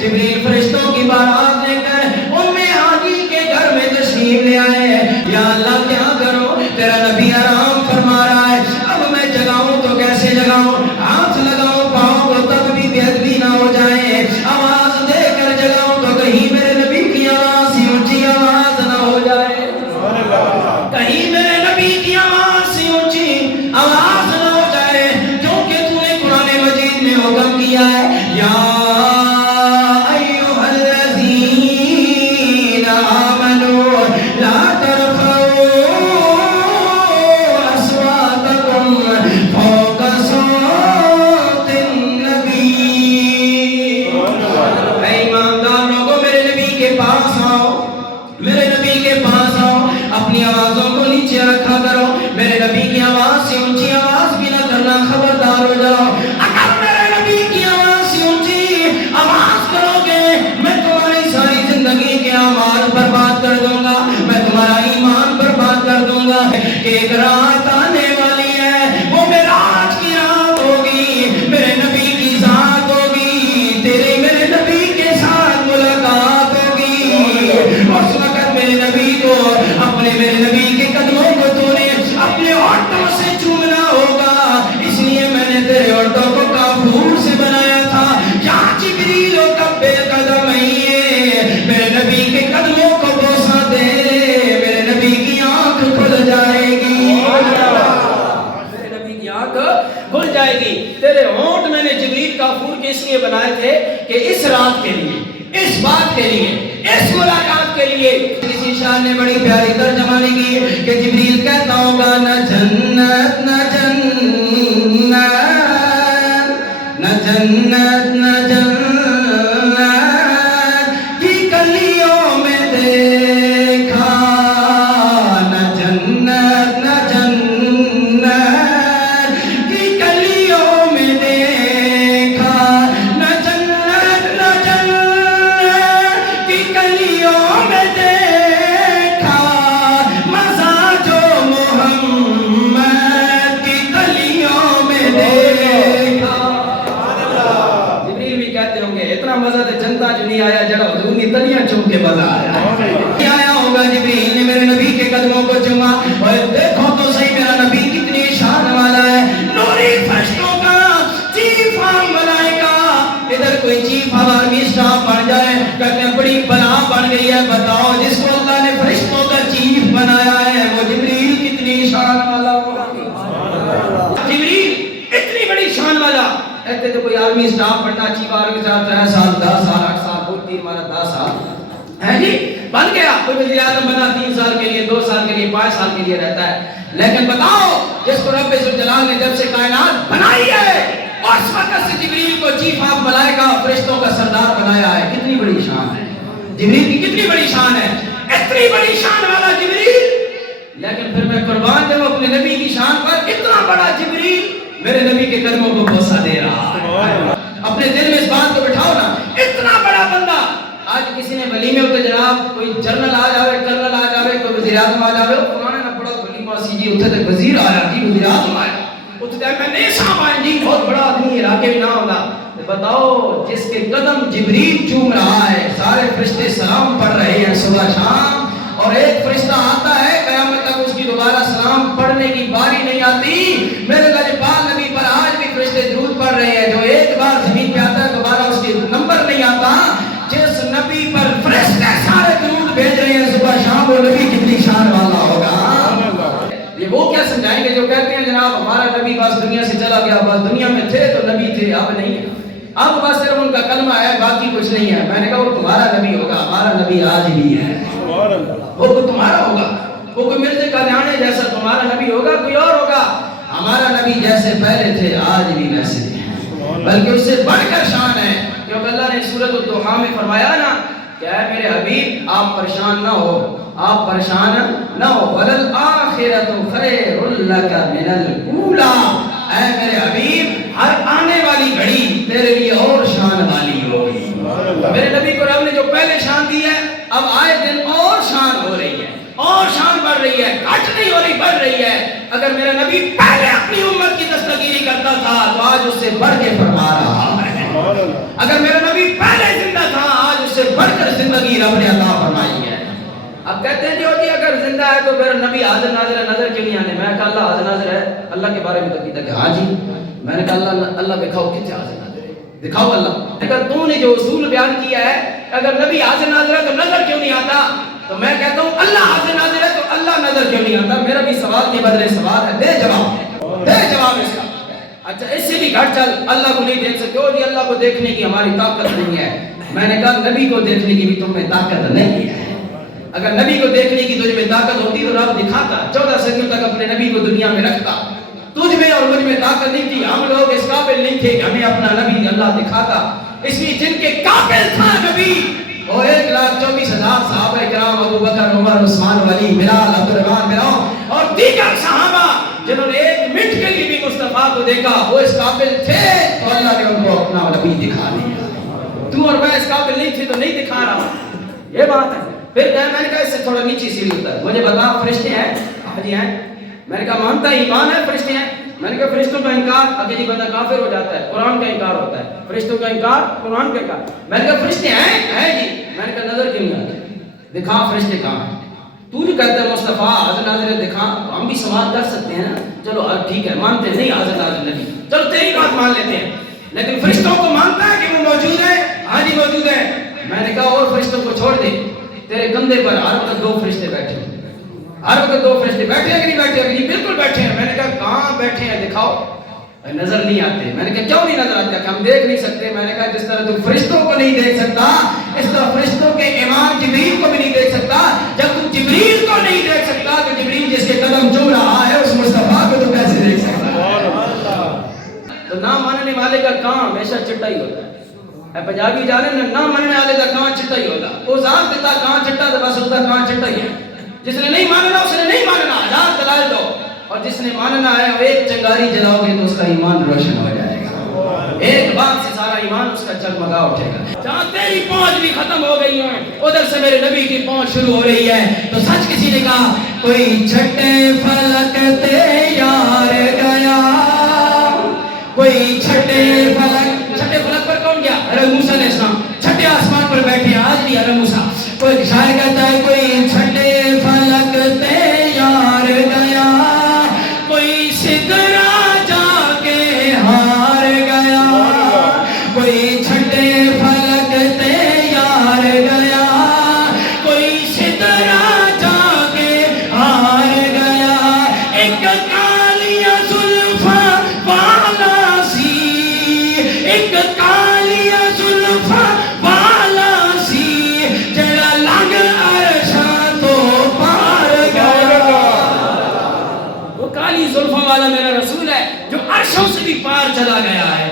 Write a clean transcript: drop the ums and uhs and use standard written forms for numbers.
جبریل فرشتوں کی بارات لے کر ام ہانی کے گھر میں تشریف لے آئے ہیں. یا اللہ کیا کرو، تیرا نبی آرام فرما رہا ہے، اب میں جگاؤں تو کیسے جگاؤں، ہاتھ لگاؤں پاؤں کو تب بھی بے ادبی نہ ہو جائے، آواز دے کر جگاؤں تو کہیں میرے نبی کی آواز سی اونچی آواز نہ ہو جائے، کہیں میرے نبی کی آواز سی اونچی آواز نہ ہو جائے، کیونکہ تو نے قرآن مجید میں حکم کیا ہے یا اپنی آوازوں کو نیچے رکھا کرو، میرے نبی کی آواز سے اونچی آواز بھی نہ کرنا، خبردار ہو جاؤ. اگر میرے نبی کی آواز سے اونچی آواز کرو گے میں تمہاری ساری زندگی کے اعمال برباد کر دوں گا، میں تمہارا ایمان برباد کر دوں گا. ایک رات آنے والی ہے، وہ معراج کی رات ہوگی، میرے نبی کی ذات ہوگی، تیرے میرے نبی کے ساتھ ملاقات ہوگی. اس وقت میرے نبی کو اپنے میرے نبی کے قدموں کو تو نے اپنے ہونٹوں سے چومنا ہوگا، اس لیے میں نے تیرے ہونٹوں کو کافور سے بنایا تھا. یا جبریل و کبے قدم میرے نبی کے قدموں کو بوسہ دے، میرے نبی کی آنکھ کھل جائے گی، میرے نبی کی آنکھ کھل جائے گی. تیرے ہونٹ میں نے جبریل کافور کے اس لیے بنائے تھے کہ اس رات کے لیے، اس بات کے لیے، اس ملاقات کے لیے. کسی شاعر نے بڑی پیاری ترجمہ لکھی کہ جبریل کہتا ہوگا نہ جنت نہ جنت نہ جنت نہ جنت کی گلیوں میں دیکھا، نہ جنت نہ جنت کی گلیوں میں دیکھا، نہ جنت نہ جنت کی گلیوں میں دیکھا، مزہ جو محمد کی گلیوں میں دیکھا. جبریل بھی کہتے ہوں گے اتنا مزہ تو جنتا جو نہیں آیا جڑا حضور کی تلیاں چوم کے مزہ آیا. آیا ہوگا جبریل نے میرے نبی کے قدموں کو چوما، اور دیکھو تو صحیح میرا نبی کتنی شان والا ہے، نوری فرشتوں کا چیف ملائکہ. ادھر کوئی چیف آرمی اسٹاف بن جائے کہتے ہیں بڑی بلا بن گئی ہے. بتاؤ جس کو اللہ نے فرشتوں کا چیف بنایا ہے وہ جبریل کتنی شان والا ہوگا. جبریل اتنی بڑی شان والا. کہتے تو کوئی آرمی اسٹاف بننا، چیف آرمی اسٹاف 3 سال 10 سال 8 سال بہت تیر مارا 10 سال ہے جی بن گیا. کوئی وزیر اعظم بنا 3 سال کے لیے 2 سال کے لیے 5 سال کے لیے رہتا ہے. لیکن بتاؤ جس کو رب ذوالجلال نے جب سے کائنات بنائی ہے اس وقت سے جبریل کو چیف آف ملائکہ فرشتوں کا سردار بنایا ہے، کتنی بڑی شان ہے جبریل کی، کتنی بڑی شان ہے، اتنی بڑی شان والا جبریل. لیکن پھر میں قربان جاؤں اپنے نبی کی شان پر، اتنا بڑا جبریل میرے نبی کے قدموں کو بوسہ دے رہا ہے. اپنے دل میں اس بات کو بٹھاؤ نا، اتنا بڑا بندہ. آج کسی نے ولیمے ہوتے جناب کوئی جنرل آ جاوے، کرنل آ جاوے، کوئی وزیر اعظم آ جاوے، انہوں نے نہ پڑھا ولیمہ سی جی اتنے تک وزیر آیا جی وزیر اعظم آیا اتنے میں نہیں صاحب آئے جی بہت بڑا آدمی علاقے میں نہ ہوگا. بتاؤ جس کے قدم جبریل چوم رہا ہے، سارے فرشتے سلام پڑھ رہے ہیں صبح شام، اور ایک فرشتہ آتا ہے قیامت تک اس کی دوبارہ سلام پڑھنے کی باری نہیں آتی. میرے لاجپال نبی پر آج بھی فرشتے درود پڑھ رہے ہیں، جو ایک بار زمین پہ آتا ہے دوبارہ اس کی نمبر نہیں آتا. جس نبی پر فرشتے سارے درود بھیج رہے ہیں صبح شام، وہ نبی کتنی شان والا ہوگا. یہ وہ کیا سمجھائیں گے جو کہتے ہیں جناب ہمارا نبی بس دنیا سے چلا گیا، بس دنیا میں تھے تو نبی تھے، اب نہیں ہے، اب بس صرف ان کا کلمہ ہے باقی کچھ نہیں ہے. میں نے کہا وہ تمہارا نبی ہوگا، ہمارا نبی آج بھی ہے. وہ کوئی تمہارا ہوگا، وہ کوئی مرزا قادیانی جیسا تمہارا نبی ہوگا، کوئی اور ہوگا. ہمارا نبی جیسے پہلے تھے آج بھی ویسے ہیں، بلکہ اس سے بڑھ کر شان ہے. کیونکہ اللہ نے سورۃ الدخان میں فرمایا نا کہ اے میرے حبیب آپ پریشان نہ ہو، آپ پریشان نہ ہو، وَلَلْآخِرَةُ خَيْرٌ لَكَ مِنَ الْأُولَىٰ. اے میرے حبیب ہر آنے والی گھڑی تیرے لیے اور شان والی ہوگی. میرے نبی کو رب نے جو پہلے شان دی ہے اب آئے دن اور شان ہو رہی ہے، اور شان بڑھ رہی ہے، گھٹ نہیں ہو رہی بڑھ رہی ہے. اگر میرا نبی پہلے اپنی امت کی دستگیری کرتا تھا تو آج اس سے بڑھ کے فرما رہا ہے. اگر میرا نبی پہلے زندہ زندگی رب نے عطا فرمائی ہے. اب کہتے ہیں جی اگر زندہ ہے تو پھر نبی حاضر ناظر ہے, نظر کیوں نہیں آنے؟ میں کہا اللہ حاضر ناظر ہے, اللہ کے بارے میں تو کہتا کہ ہاں جی. میں نے کہا اللہ دکھاؤ کتنے حاضر ناظر ہے, دکھاؤ اللہ. اگر تو نے جو اصول بیان کیا ہے اگر نبی حاضر ناظر ہے تو نظر کیوں نہیں آتا؟ تو میں کہتا ہوں اللہ حاضر ناظر ہے تو اللہ نظر کیوں نہیں آتا؟ میرا بھی سوال کے بدلے سوال ہے, دے جواب اس کا. اچھا اس سے بھی گھٹ چل, اللہ کو نہیں دیکھ سکتے ہو جی, اللہ کو دیکھنے کی ہماری طاقت نہیں ہے. میں نے کہا نبی کو دیکھنے کی بھی تم میں طاقت نہیں ہے. اگر نبی کو دیکھنے کی تجھ میں طاقت ہوتی تو رب دکھاتا, 14 صدیوں تک اپنے نبی کو دنیا میں رکھتا. تجھ میں اور مجھ میں طاقت نہیں تھی, ہم لوگ اس قابل نہیں تھے کہ ہمیں اپنا نبی اللہ دکھاتا. اس لیے جن کے قابل تھا نبی وہ 1,24,000 صحابہ کرام, ابو بکر, عمر, عثمان, علی, بلال, عبد الرحمن بن عوف اور دیگر صحابہ جنہوں نے ایک منٹ کے لیے بھی مصطفیٰ کو دیکھا, وہ اس قابل تھے تو اللہ نے ان کو اپنا نبی دکھا دیا. تو اور میں اس قابل نہیں تھے تو نہیں دکھا رہا. یہ بات ہے. پھر میں نے کہا اس سے تھوڑا نیچی سیڑھی ہوتا ہے, مجھے بتا فرشتے ہیں؟ ہاں جی ہیں. میں نے کہا مانتا ہے ایمان ہے فرشتے ہیں؟ میں نے کہا فرشتوں کا انکار اگر یہ بندہ کافر ہو جاتا ہے, قرآن کا انکار ہوتا ہے, فرشتوں کا انکار قرآن کا انکار. میں نے کہا فرشتے ہیں جی. میں نے کہا نظر کیوں نہیں آتے؟ دکھا فرشتے کہاں ہیں. تو جو کہتا ہے مصطفیٰ حاضر ناظر دکھا, تو ہم بھی سوال کر سکتے ہیں نا. چلو ٹھیک ہے مانتے ہیں نہیں حاضر ناظر نہیں, چلو تیری بات مان لیتے ہیں, لیکن فرشتوں کو مانتا ہے کہ وہ موجود ہے؟ ہاں جی موجود ہے. میں نے کہا اور فرشتوں کو چھوڑ دے, تیرے کندھے پر ہر وقت 2 فرشتے بیٹھے ہیں, ہر وقت 2 فرشتے بیٹھے ہیں کہ نہیں بیٹھے ہیں؟ بالکل بیٹھے ہیں. میں نے کہا کہاں بیٹھے ہیں دکھاؤ. نظر نہیں آتے. میں نے کہا کیوں نہیں نظر آتے؟ کہ ہم دیکھ نہیں سکتے. میں نے کہا جس طرح تو فرشتوں کو نہیں دیکھ سکتا اس طرح فرشتوں کے امام جبریل کو بھی نہیں دیکھ سکتا. جب تو جبریل کو نہیں دیکھ سکتا تو جبریل جس کے قدم چوم رہا ہے اس مصطفیٰ کو تو کیسے دیکھ سکتا؟ تو نہ ماننے والے کا کام ہمیشہ چٹا ہی ہوتا ہے. پنجابی جانے نہ ماننے والے کا کان چٹا ہی ہوتا. وہ ذات دیتا کان چٹا تو بس اس کا کان چٹا ہی ہے. جس نے نہیں ماننا اس نے نہیں ماننا, 1000 دلائل دو, اور جس نے ماننا ہے وہ ایک چنگاری جلاؤ گے تو اس کا ایمان روشن ہو جائے گا. ایک بات سے سارا ایمان اس کا جگمگا اٹھے گا. جہاں تیری پہنچ بھی ختم ہو گئی ہے ادھر سے میرے نبی کی پہنچ شروع ہو رہی ہے. تو سچ کسی نے کہا کوئی چھٹے فلک تے یار گیا, کوئی چھٹے فلک پر کون گیا؟ حضرت موسیٰ علیہ السلام چھٹے آسمان پر بیٹھے ہیں آج بھی. حضرت موسیٰ کوئی شاعر کہتا ہے کوئی چھٹے فلک تے یار گیا, کوئی سدرا جا کے ہار گیا, کوئی چھٹے فلک تے یار گیا, کوئی سدرا جا کے ہار گیا. ایک کالیاں زلفاں والا سی, ایک کالیاں زلفاں والا سی, جڑا لگ عرشاں تو پار گیا. وہ کالی زلفوں والا میرا رسول ہے جو عرشوں سے بھی پار چلا گیا ہے.